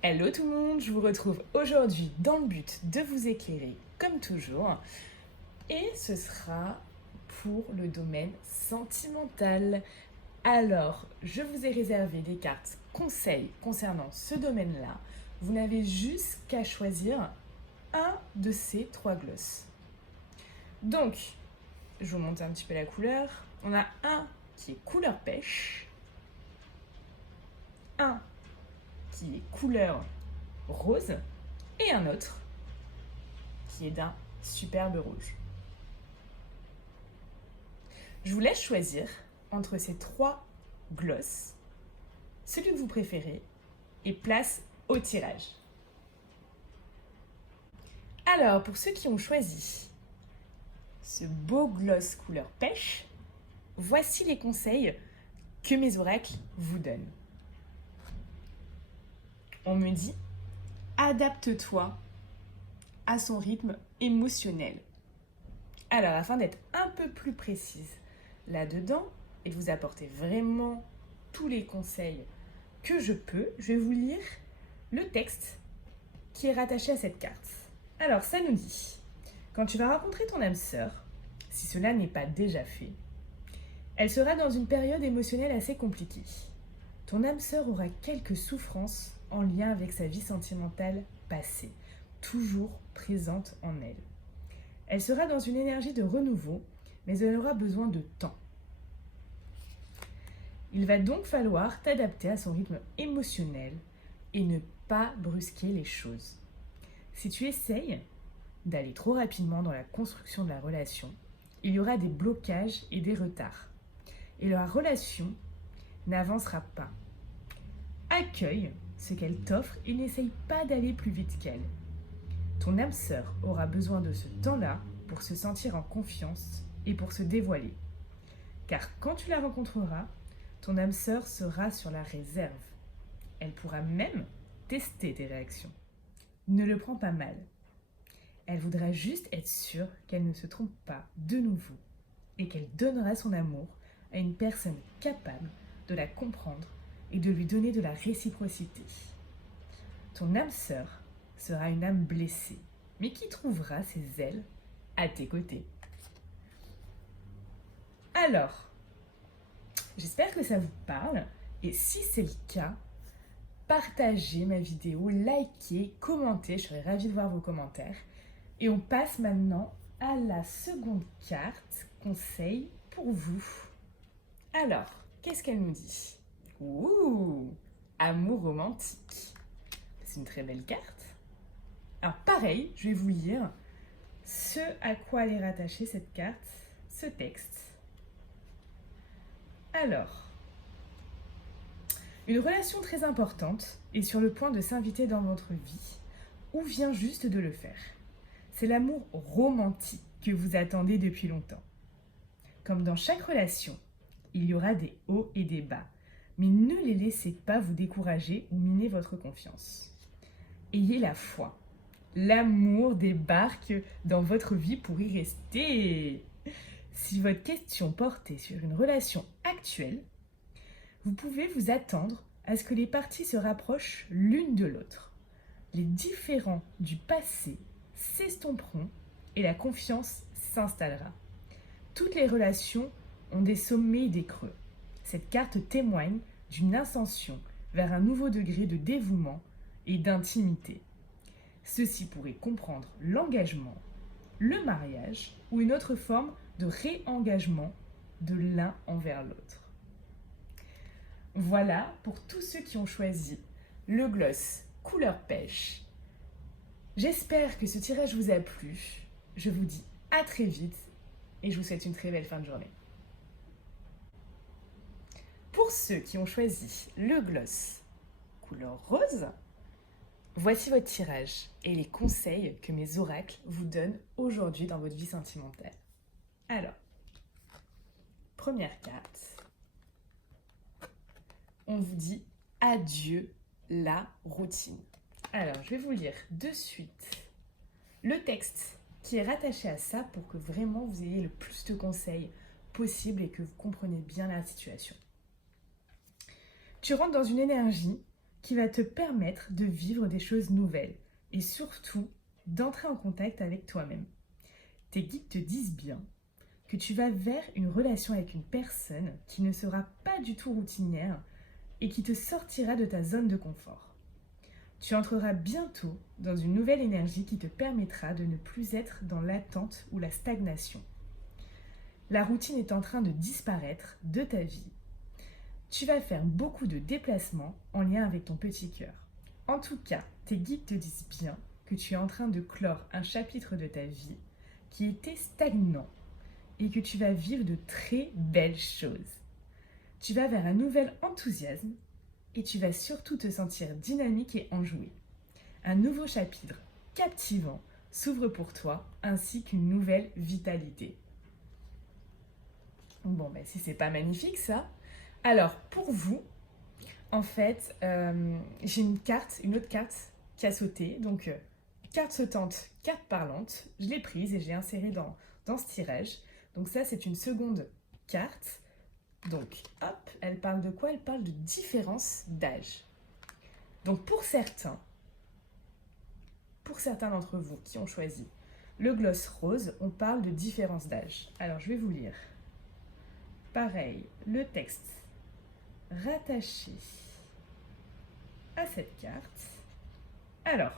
Hello tout le monde, je vous retrouve aujourd'hui dans le but de vous éclairer comme toujours et ce sera pour le domaine sentimental. Alors, je vous ai réservé des cartes conseils concernant ce domaine-là. Vous n'avez juste qu'à choisir un de ces trois glosses. Donc, je vous montre un petit peu la couleur. On a un qui est couleur pêche, un qui est couleur rose et un autre qui est d'un superbe rouge. Je vous laisse choisir entre ces trois glosses celui que vous préférez et place au tirage. Alors, pour ceux qui ont choisi ce beau gloss couleur pêche, voici les conseils que mes oracles vous donnent. On me dit, adapte-toi à son rythme émotionnel. Alors, afin d'être un peu plus précise là-dedans et de vous apporter vraiment tous les conseils que je peux, je vais vous lire le texte qui est rattaché à cette carte. Alors, ça nous dit, quand tu vas rencontrer ton âme sœur, si cela n'est pas déjà fait, elle sera dans une période émotionnelle assez compliquée. Ton âme sœur aura quelques souffrances en lien avec sa vie sentimentale passée, toujours présente en elle. Elle sera dans une énergie de renouveau, mais elle aura besoin de temps. Il va donc falloir t'adapter à son rythme émotionnel et ne pas brusquer les choses. Si tu essayes d'aller trop rapidement dans la construction de la relation, il y aura des blocages et des retards. Et la relation n'avancera pas. Accueille ce qu'elle t'offre et n'essaye pas d'aller plus vite qu'elle. Ton âme sœur aura besoin de ce temps-là pour se sentir en confiance et pour se dévoiler. Car quand tu la rencontreras, ton âme sœur sera sur la réserve. Elle pourra même tester tes réactions. Ne le prends pas mal. Elle voudra juste être sûre qu'elle ne se trompe pas de nouveau et qu'elle donnera son amour à une personne capable de la comprendre et de lui donner de la réciprocité. Ton âme sœur sera une âme blessée, mais qui trouvera ses ailes à tes côtés. Alors, j'espère que ça vous parle, et si c'est le cas, partagez ma vidéo, likez, commentez, je serai ravie de voir vos commentaires. Et on passe maintenant à la seconde carte, conseil pour vous. Alors, qu'est-ce qu'elle nous dit? Ouh, amour romantique. C'est une très belle carte. Alors pareil, je vais vous lire ce à quoi elle est rattachée cette carte, ce texte. Alors, une relation très importante est sur le point de s'inviter dans votre vie ou vient juste de le faire. C'est l'amour romantique que vous attendez depuis longtemps. Comme dans chaque relation, il y aura des hauts et des bas, mais ne les laissez pas vous décourager ou miner votre confiance. Ayez la foi. L'amour débarque dans votre vie pour y rester. Si votre question portait sur une relation actuelle, vous pouvez vous attendre à ce que les parties se rapprochent l'une de l'autre. Les différends du passé s'estomperont et la confiance s'installera. Toutes les relations ont des sommets et des creux. Cette carte témoigne d'une ascension vers un nouveau degré de dévouement et d'intimité. Ceci pourrait comprendre l'engagement, le mariage ou une autre forme de réengagement de l'un envers l'autre. Voilà pour tous ceux qui ont choisi le gloss couleur pêche. J'espère que ce tirage vous a plu. Je vous dis à très vite et je vous souhaite une très belle fin de journée. Pour ceux qui ont choisi le gloss couleur rose, voici votre tirage et les conseils que mes oracles vous donnent aujourd'hui dans votre vie sentimentale. Alors, première carte, on vous dit adieu la routine. Alors, je vais vous lire de suite le texte qui est rattaché à ça pour que vraiment vous ayez le plus de conseils possible et que vous compreniez bien la situation. Tu rentres dans une énergie qui va te permettre de vivre des choses nouvelles et surtout d'entrer en contact avec toi-même. Tes guides te disent bien que tu vas vers une relation avec une personne qui ne sera pas du tout routinière et qui te sortira de ta zone de confort. Tu entreras bientôt dans une nouvelle énergie qui te permettra de ne plus être dans l'attente ou la stagnation. La routine est en train de disparaître de ta vie. Tu vas faire beaucoup de déplacements en lien avec ton petit cœur. En tout cas, tes guides te disent bien que tu es en train de clore un chapitre de ta vie qui était stagnant et que tu vas vivre de très belles choses. Tu vas vers un nouvel enthousiasme et tu vas surtout te sentir dynamique et enjoué. Un nouveau chapitre captivant s'ouvre pour toi ainsi qu'une nouvelle vitalité. Bon, ben si c'est pas magnifique ça. Alors, pour vous, en fait, j'ai une autre carte qui a sauté. Donc, carte sautante, carte parlante. Je l'ai prise et je l'ai insérée dans ce tirage. Donc ça, c'est une seconde carte. Donc, hop, elle parle de quoi? Elle parle de différence d'âge. Donc, pour certains d'entre vous qui ont choisi le gloss rose, on parle de différence d'âge. Alors, je vais vous lire. Pareil, le texte rattaché à cette carte. Alors,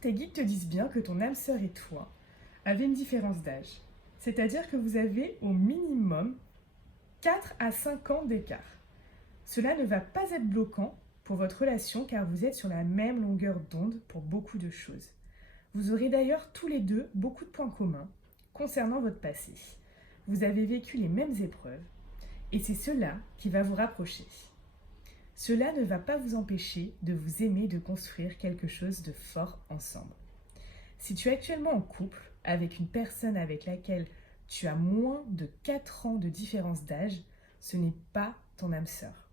tes guides te disent bien que ton âme sœur et toi avez une différence d'âge. C'est-à-dire que vous avez au minimum 4 à 5 ans d'écart. Cela ne va pas être bloquant pour votre relation car vous êtes sur la même longueur d'onde pour beaucoup de choses. Vous aurez d'ailleurs tous les deux beaucoup de points communs concernant votre passé. Vous avez vécu les mêmes épreuves et c'est cela qui va vous rapprocher. Cela ne va pas vous empêcher de vous aimer, de construire quelque chose de fort ensemble. Si tu es actuellement en couple avec une personne avec laquelle tu as moins de 4 ans de différence d'âge, ce n'est pas ton âme sœur.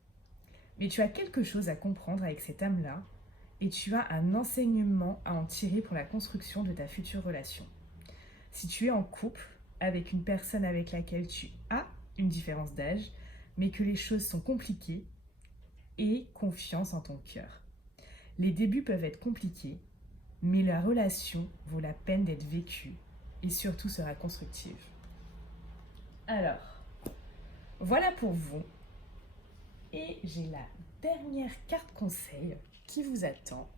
Mais tu as quelque chose à comprendre avec cette âme-là et tu as un enseignement à en tirer pour la construction de ta future relation. Si tu es en couple avec une personne avec laquelle tu as une différence d'âge, mais que les choses sont compliquées, aie confiance en ton cœur. Les débuts peuvent être compliqués, mais la relation vaut la peine d'être vécue et surtout sera constructive. Alors, voilà pour vous. Et j'ai la dernière carte conseil qui vous attend.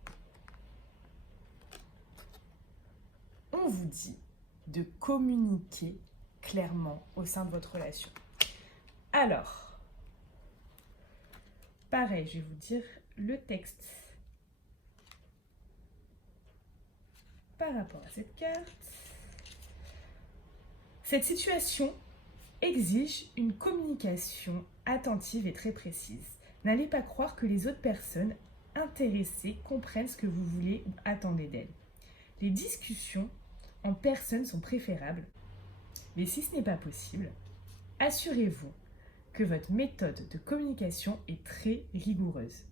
On vous dit de communiquer clairement au sein de votre relation. Alors, pareil, je vais vous dire le texte par rapport à cette carte. Cette situation exige une communication attentive et très précise. N'allez pas croire que les autres personnes intéressées comprennent ce que vous voulez ou attendez d'elles. Les discussions en personne sont préférables, mais si ce n'est pas possible, assurez-vous que votre méthode de communication est très rigoureuse.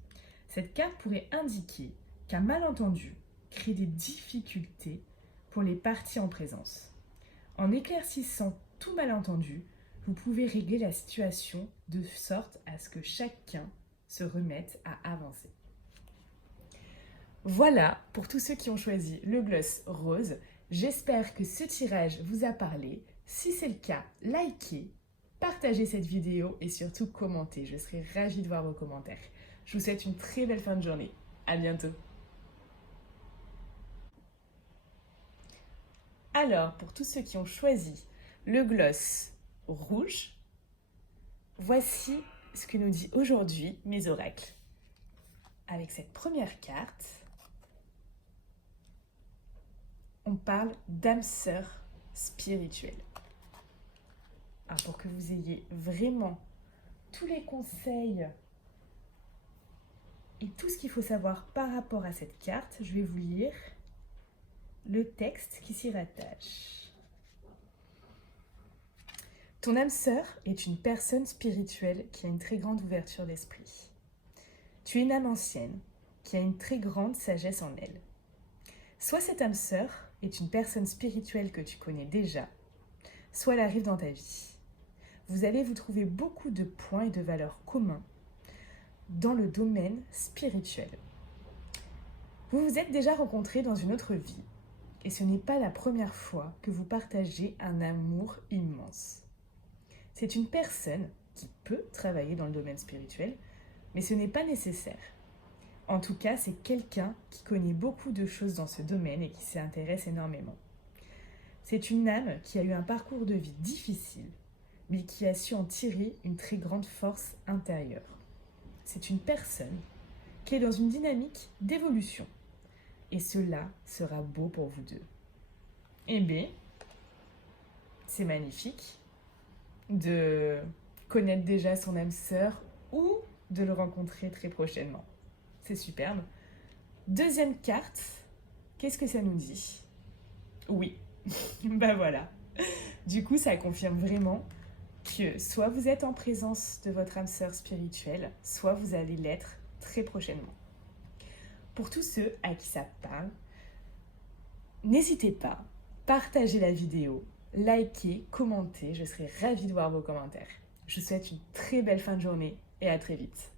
Cette carte pourrait indiquer qu'un malentendu crée des difficultés pour les parties en présence. En éclaircissant tout malentendu, vous pouvez régler la situation de sorte à ce que chacun se remette à avancer. Voilà pour tous ceux qui ont choisi le gloss rose. J'espère que ce tirage vous a parlé. Si c'est le cas, likez, partagez cette vidéo et surtout commentez. Je serai ravie de voir vos commentaires. Je vous souhaite une très belle fin de journée. À bientôt. Alors, pour tous ceux qui ont choisi le gloss rouge, voici ce que nous dit aujourd'hui mes oracles. Avec cette première carte, on parle d'âme sœur spirituelle. Alors, pour que vous ayez vraiment tous les conseils et tout ce qu'il faut savoir par rapport à cette carte, je vais vous lire le texte qui s'y rattache. Ton âme sœur est une personne spirituelle qui a une très grande ouverture d'esprit. Tu es une âme ancienne qui a une très grande sagesse en elle. Soit cette âme sœur est une personne spirituelle que tu connais déjà, soit elle arrive dans ta vie. Vous allez vous trouver beaucoup de points et de valeurs communs dans le domaine spirituel. Vous vous êtes déjà rencontrés dans une autre vie et ce n'est pas la première fois que vous partagez un amour immense. C'est une personne qui peut travailler dans le domaine spirituel, mais ce n'est pas nécessaire. En tout cas, c'est quelqu'un qui connaît beaucoup de choses dans ce domaine et qui s'y intéresse énormément. C'est une âme qui a eu un parcours de vie difficile, mais qui a su en tirer une très grande force intérieure. C'est une personne qui est dans une dynamique d'évolution. Et cela sera beau pour vous deux. Eh bien, c'est magnifique de connaître déjà son âme sœur ou de le rencontrer très prochainement. C'est superbe. Deuxième carte, qu'est-ce que ça nous dit? Oui, ben voilà. Du coup, ça confirme vraiment que soit vous êtes en présence de votre âme sœur spirituelle, soit vous allez l'être très prochainement. Pour tous ceux à qui ça parle, n'hésitez pas, partagez la vidéo, likez, commentez, je serai ravie de voir vos commentaires. Je vous souhaite une très belle fin de journée et à très vite.